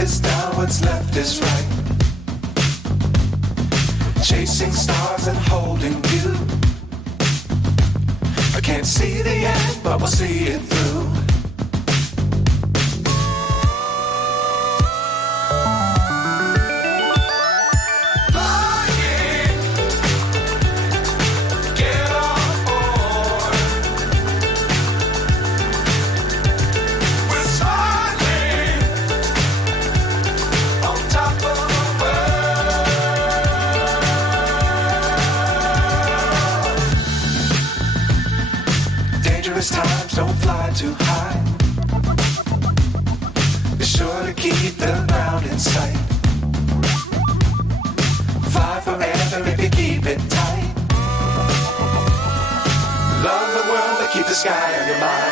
is down, what's left is right. Chasing stars and holding you. I can't see the end, but we'll see it through. Times don't fly too high. Be sure to keep the ground in sight. Fly forever if you keep it tight. Love the world, but keep the sky on your mind.